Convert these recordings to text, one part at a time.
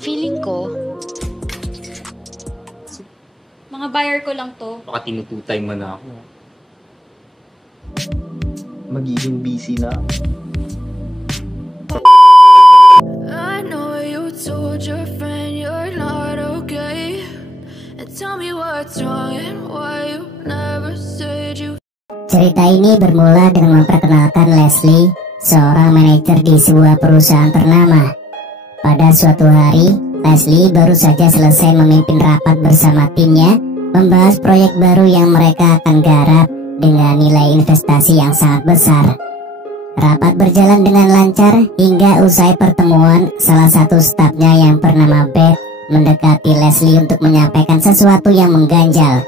Feeling ko, Mga buyer ko lang to. Baka tinututay mo na ako. Magiging busy na. I know you told your friend you're not okay, and tell me what's wrong and why you never said you. Cerita ini bermula dengan memperkenalkan Leslie, seorang manajer di sebuah perusahaan ternama. Pada suatu hari, Leslie baru saja selesai memimpin rapat bersama timnya, membahas proyek baru yang mereka akan garap dengan nilai investasi yang sangat besar. Rapat berjalan dengan lancar hingga usai pertemuan, salah satu stafnya yang bernama Beth mendekati Leslie untuk menyampaikan sesuatu yang mengganjal.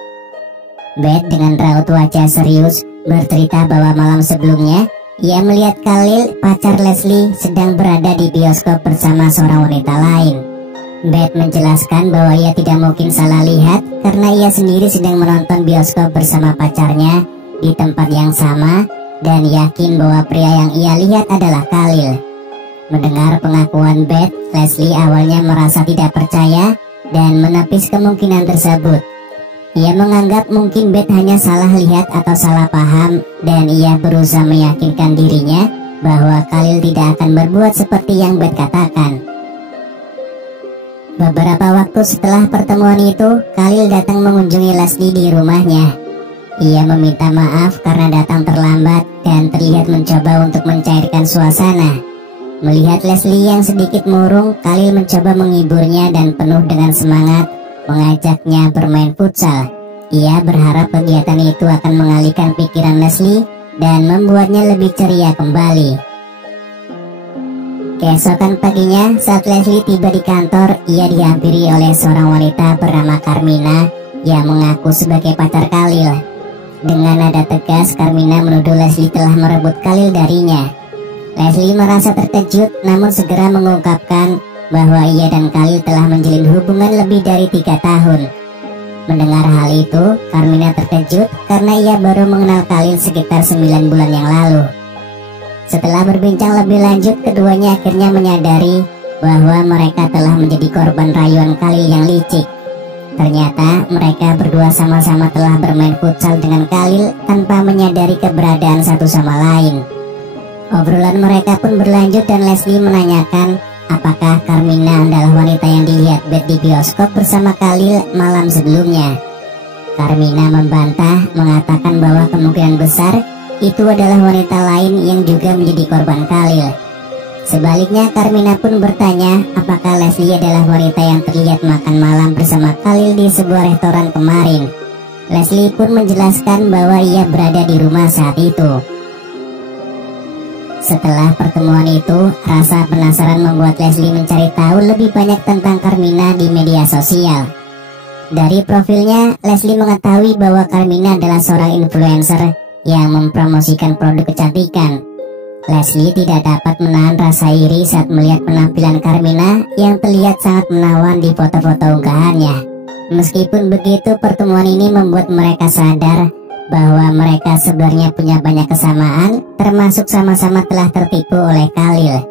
Beth dengan raut wajah serius bercerita bahwa malam sebelumnya ia melihat Khalil, pacar Leslie, sedang berada di bioskop bersama seorang wanita lain. Beth menjelaskan bahwa ia tidak mungkin salah lihat karena ia sendiri sedang menonton bioskop bersama pacarnya di tempat yang sama dan yakin bahwa pria yang ia lihat adalah Khalil. Mendengar pengakuan Beth, Leslie awalnya merasa tidak percaya dan menepis kemungkinan tersebut. Ia menganggap mungkin Beth hanya salah lihat atau salah paham, dan ia berusaha meyakinkan dirinya bahwa Khalil tidak akan berbuat seperti yang Beth katakan. Beberapa waktu setelah pertemuan itu, Khalil datang mengunjungi Leslie di rumahnya. Ia meminta maaf karena datang terlambat dan terlihat mencoba untuk mencairkan suasana. Melihat Leslie yang sedikit murung, Khalil mencoba menghiburnya dan penuh dengan semangat mengajaknya bermain futsal. Ia berharap kegiatan itu akan mengalihkan pikiran Leslie dan membuatnya lebih ceria kembali. Keesokan paginya, saat Leslie tiba di kantor, ia dihampiri oleh seorang wanita bernama Carmina yang mengaku sebagai pacar Khalil. Dengan nada tegas, Carmina menuduh Leslie telah merebut Khalil darinya. Leslie merasa terkejut namun segera mengungkapkan bahwa ia dan Khalil telah menjalin hubungan lebih dari 3 tahun. Mendengar hal itu, Carmina terkejut karena ia baru mengenal Khalil sekitar 9 bulan yang lalu. Setelah berbincang lebih lanjut, keduanya akhirnya menyadari bahwa mereka telah menjadi korban rayuan Khalil yang licik. Ternyata mereka berdua sama-sama telah bermain futsal dengan Khalil tanpa menyadari keberadaan satu sama lain. Obrolan mereka pun berlanjut dan Leslie menanyakan apakah Carmina adalah wanita yang dilihat Beth di bioskop bersama Khalil malam sebelumnya. Carmina membantah, mengatakan bahwa kemungkinan besar itu adalah wanita lain yang juga menjadi korban Khalil. Sebaliknya, Carmina pun bertanya apakah Leslie adalah wanita yang terlihat makan malam bersama Khalil di sebuah restoran kemarin. Leslie pun menjelaskan bahwa ia berada di rumah saat itu. Setelah pertemuan itu, rasa penasaran membuat Leslie mencari tahu lebih banyak tentang Carmina di media sosial. Dari profilnya, Leslie mengetahui bahwa Carmina adalah seorang influencer yang mempromosikan produk kecantikan. Leslie tidak dapat menahan rasa iri saat melihat penampilan Carmina yang terlihat sangat menawan di foto-foto unggahannya. Meskipun begitu, pertemuan ini membuat mereka sadar bahwa mereka sebenarnya punya banyak kesamaan, termasuk sama-sama telah tertipu oleh Khalil.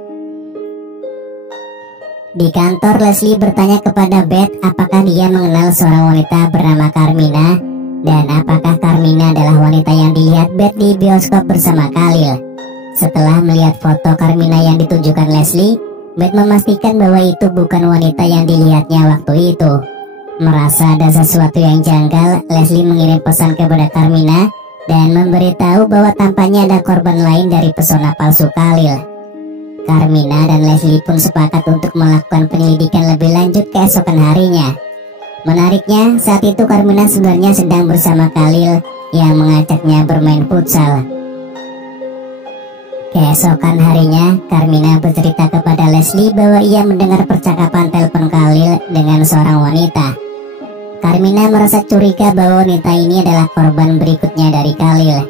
Di kantor, Leslie bertanya kepada Beth apakah dia mengenal seorang wanita bernama Carmina dan apakah Carmina adalah wanita yang dilihat Beth di bioskop bersama Khalil. Setelah melihat foto Carmina yang ditunjukkan Leslie, Beth memastikan bahwa itu bukan wanita yang dilihatnya waktu itu. Merasa ada sesuatu yang janggal, Leslie mengirim pesan kepada Carmina dan memberitahu bahwa tampaknya ada korban lain dari pesona palsu Khalil. Carmina dan Leslie pun sepakat untuk melakukan penyelidikan lebih lanjut keesokan harinya. Menariknya, saat itu Carmina sebenarnya sedang bersama Khalil yang mengajaknya bermain futsal. Keesokan harinya, Carmina bercerita kepada Leslie bahwa ia mendengar percakapan telepon Khalil dengan seorang wanita. Carmina merasa curiga bahwa wanita ini adalah korban berikutnya dari Khalil.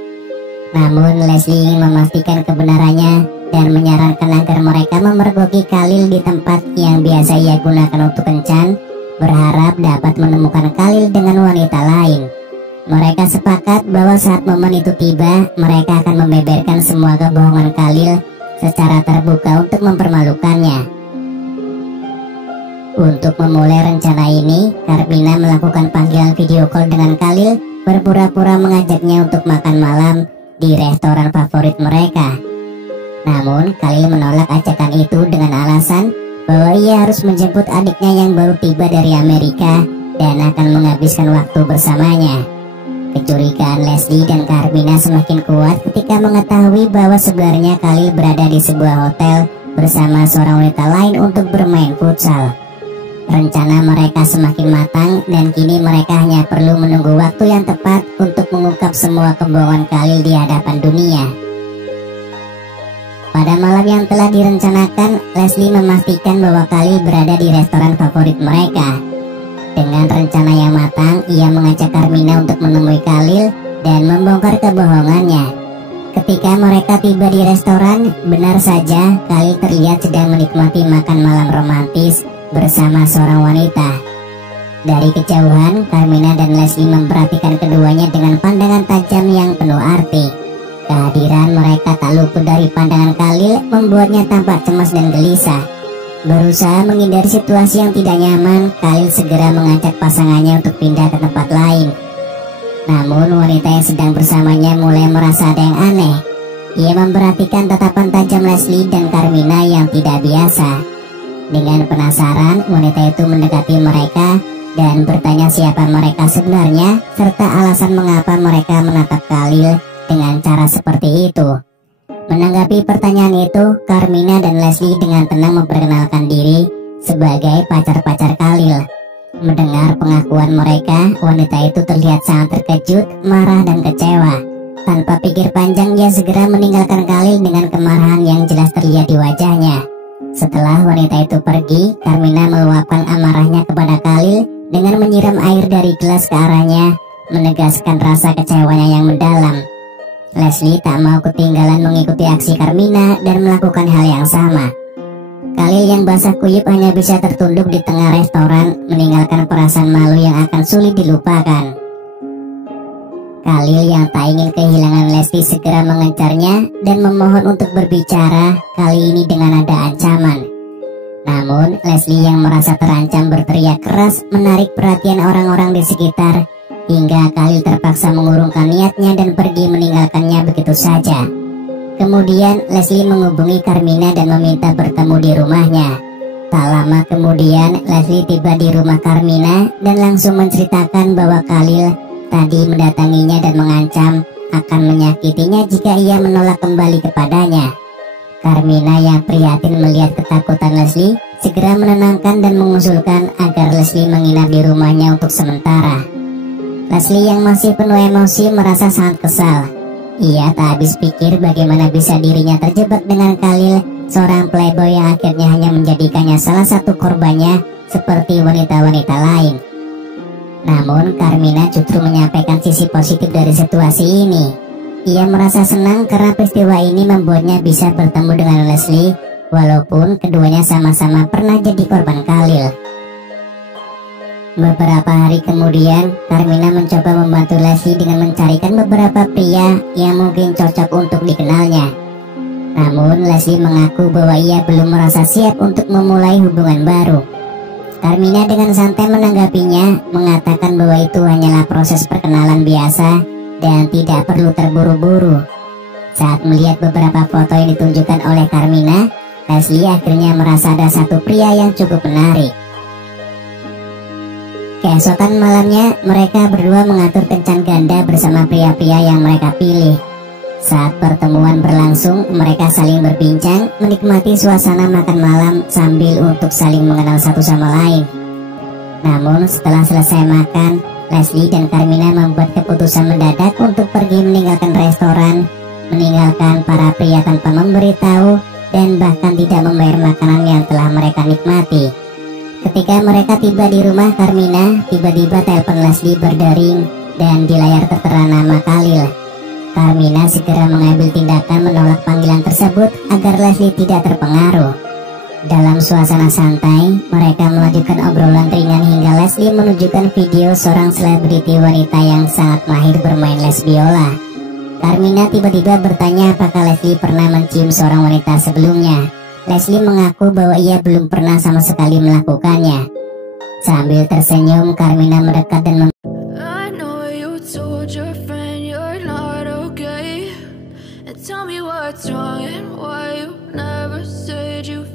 Namun Leslie ingin memastikan kebenarannya dan menyarankan agar mereka memergoki Khalil di tempat yang biasa ia gunakan untuk kencan, berharap dapat menemukan Khalil dengan wanita lain. Mereka sepakat bahwa saat momen itu tiba, mereka akan membeberkan semua kebohongan Khalil secara terbuka untuk mempermalukannya. Untuk memulai rencana ini, Carmina melakukan panggilan video call dengan Khalil, berpura-pura mengajaknya untuk makan malam di restoran favorit mereka. Namun, Khalil menolak ajakan itu dengan alasan bahwa ia harus menjemput adiknya yang baru tiba dari Amerika dan akan menghabiskan waktu bersamanya. Kecurigaan Leslie dan Carmina semakin kuat ketika mengetahui bahwa sebenarnya Khalil berada di sebuah hotel bersama seorang wanita lain untuk bermain futsal. Rencana mereka semakin matang dan kini mereka hanya perlu menunggu waktu yang tepat untuk mengungkap semua kebohongan Khalil di hadapan dunia. Pada malam yang telah direncanakan, Leslie memastikan bahwa Khalil berada di restoran favorit mereka. Dengan rencana yang matang, ia mengajak Carmina untuk menemui Khalil dan membongkar kebohongannya. Ketika mereka tiba di restoran, benar saja Khalil terlihat sedang menikmati makan malam romantis bersama seorang wanita. Dari kejauhan, Carmina dan Leslie memperhatikan keduanya dengan pandangan tajam yang penuh arti. Kehadiran mereka tak luput dari pandangan Khalil membuatnya tampak cemas dan gelisah. Berusaha menghindari situasi yang tidak nyaman, Khalil segera mengajak pasangannya untuk pindah ke tempat lain. Namun wanita yang sedang bersamanya mulai merasa ada yang aneh. Ia memperhatikan tatapan tajam Leslie dan Carmina yang tidak biasa. Dengan penasaran, wanita itu mendekati mereka dan bertanya siapa mereka sebenarnya serta alasan mengapa mereka menatap Khalil dengan cara seperti itu. Menanggapi pertanyaan itu, Carmina dan Leslie dengan tenang memperkenalkan diri sebagai pacar-pacar Khalil. Mendengar pengakuan mereka, wanita itu terlihat sangat terkejut, marah dan kecewa. Tanpa pikir panjang, ia segera meninggalkan Khalil dengan kemarahan yang jelas terlihat di wajahnya. Setelah wanita itu pergi, Carmina meluapkan amarahnya kepada Khalil dengan menyiram air dari gelas ke arahnya, menegaskan rasa kecewanya yang mendalam. Leslie tak mau ketinggalan mengikuti aksi Carmina dan melakukan hal yang sama. Khalil yang basah kuyup hanya bisa tertunduk di tengah restoran, meninggalkan perasaan malu yang akan sulit dilupakan. Khalil yang tak ingin kehilangan Leslie segera mengejarnya dan memohon untuk berbicara, kali ini dengan nada ancaman. Namun, Leslie yang merasa terancam berteriak keras menarik perhatian orang-orang di sekitar, hingga Khalil terpaksa mengurungkan niatnya dan pergi meninggalkannya begitu saja. Kemudian, Leslie menghubungi Carmina dan meminta bertemu di rumahnya. Tak lama kemudian, Leslie tiba di rumah Carmina dan langsung menceritakan bahwa Khalil tadi mendatanginya dan mengancam akan menyakitinya jika ia menolak kembali kepadanya. Carmina yang prihatin melihat ketakutan Leslie segera menenangkan dan mengusulkan agar Leslie menginap di rumahnya untuk sementara. Leslie yang masih penuh emosi merasa sangat kesal. Ia tak habis pikir bagaimana bisa dirinya terjebak dengan Khalil, seorang playboy yang akhirnya hanya menjadikannya salah satu korbannya seperti wanita-wanita lain. Namun Carmina justru menyampaikan sisi positif dari situasi ini. Ia merasa senang karena peristiwa ini membuatnya bisa bertemu dengan Leslie, walaupun keduanya sama-sama pernah jadi korban Khalil. Beberapa hari kemudian, Carmina mencoba membantu Leslie dengan mencarikan beberapa pria yang mungkin cocok untuk dikenalnya. Namun Leslie mengaku bahwa ia belum merasa siap untuk memulai hubungan baru. Carmina dengan santai menanggapinya, mengatakan bahwa itu hanyalah proses perkenalan biasa dan tidak perlu terburu-buru. Saat melihat beberapa foto yang ditunjukkan oleh Carmina, Leslie akhirnya merasa ada satu pria yang cukup menarik. Keesokan malamnya, mereka berdua mengatur kencan ganda bersama pria-pria yang mereka pilih. Saat pertemuan berlangsung, mereka saling berbincang, menikmati suasana makan malam sambil untuk saling mengenal satu sama lain. Namun setelah selesai makan, Leslie dan Carmina membuat keputusan mendadak untuk pergi meninggalkan restoran, meninggalkan para pria tanpa memberitahu, dan bahkan tidak membayar makanan yang telah mereka nikmati. Ketika mereka tiba di rumah Carmina, tiba-tiba telepon Leslie berdering dan di layar tertera nama Khalil. Carmina segera mengambil tindakan menolak panggilan tersebut agar Leslie tidak terpengaruh. Dalam suasana santai, mereka melanjutkan obrolan ringan hingga Leslie menunjukkan video seorang selebriti wanita yang sangat mahir bermain les biola. Carmina tiba-tiba bertanya apakah Leslie pernah mencium seorang wanita sebelumnya. Leslie mengaku bahwa ia belum pernah sama sekali melakukannya. Sambil tersenyum, Carmina mendekat dan I know you told your friend you're not okay, and tell me what's wrong and why you never said you